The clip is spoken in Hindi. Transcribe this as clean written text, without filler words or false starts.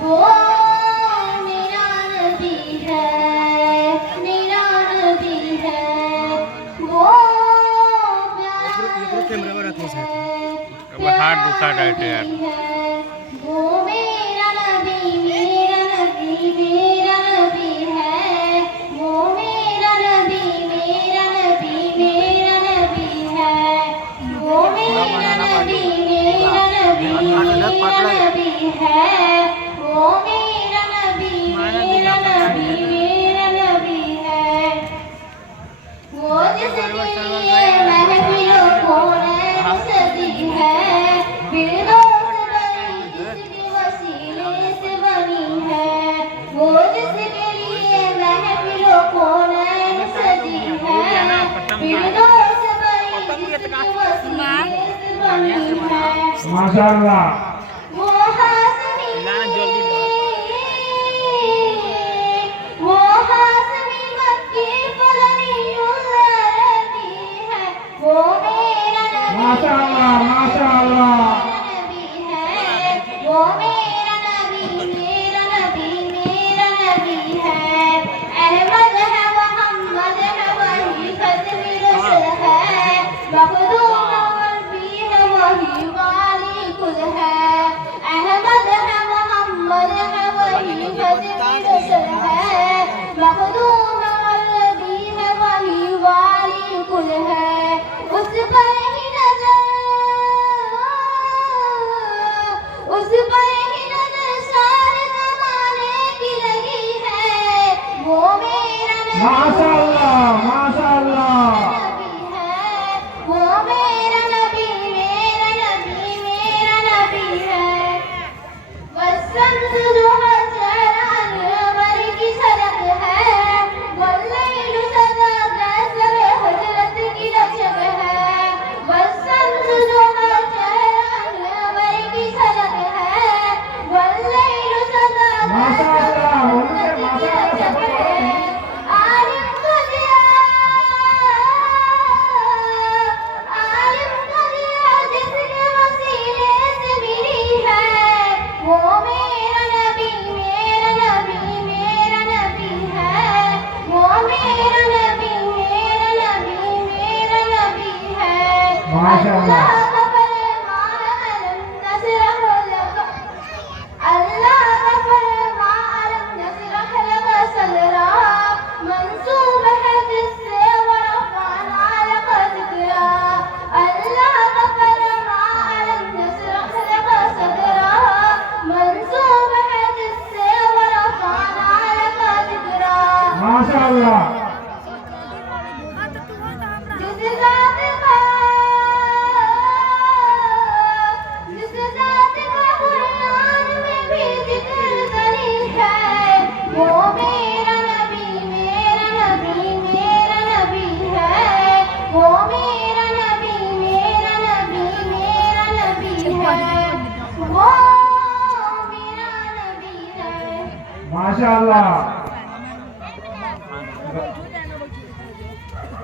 वो मेरा नबी है, मेरा नबी है, वो कैमरे में रखने से हाथ दुखा रहते यार। वो मेरा नबी, मेरा नबी, मेरा नबी है, वो मेरा नबी, मेरा नबी, मेरा नबी है, वो मेरा नबी, मेरा नबी, मेरा नबी है, वो मेरा नबी, मेरा नबी, मेरा नबी है, वो जिसके लिए महफिलों को सदी है, फिरदौस बनी जिसके वसीले से बनी है, वो जिसके लिए महफिलों को सदी है, फिरदौस बनी जिसके वसीले से बनी है। माशाअल्लाह। वो हासनी, वो हासनी मक्की फलनियुल अरबी है, वो मेरा नबी, माशाअल्लाह माशाअल्लाह। नबी है, वो मेरा नबी, मेरा नबी, मेरा नबी है, अहमद है, मोहम्मद है, वही खत्मी रसूल है, मखदूम वल्फी है, वही वाली कुल है, अहमद है, मोहम्मद है, वही खत्मी रसूल है, मखदूम वल्फी है, वही वाली कुल है, उस पर ही नजर, उस पर ही नजर सारे जमाने की लगी है, वो मेरा नबी, माशाअल्लाह माशाअल्लाह। नबी है, वो मेरा नबी, मेरा नबी, मेरा नबी है, वसंत जो हज़ार अनवर की सड़क है, वल्लैल सदा दस्तर हजरत की रचक है, वसंत जो हज़ार अनवर की सड़क है, वल्लैल सदा माशाअल्लाह। दस्तर की रचक है, आलिम को दिया, आलिम को दिया जिसके वसीले से मिली है, वो मेरा नबी, मेरा नबी, मेरा नबी है, वो मेरा नबी, मेरा नबी, मेरा नबी है। माशाअल्लाह। अल्लाह का फरमान अलम नशरह लक, अल्लाह का फरमान अलम नशरह लक सदरा, मंसूब है जिससे वरफ़अना लक ज़िक्रा, अल्लाह का फरमान अलम नशरह लक सदरा, मंसूब है जिससे वरफ़अना लक ज़िक्रा। माशाअल्लाह। जिस ज़ात का, जिस ज़ात का कुरान में भी ज़िक्र दलील है, वो मेरा नबी, मेरा नबी, मेरा नबी है, वो मेरा नबी, मेरा नबी, मेरा नबी है, वो मेरा नबी है। माशाअल्लाह।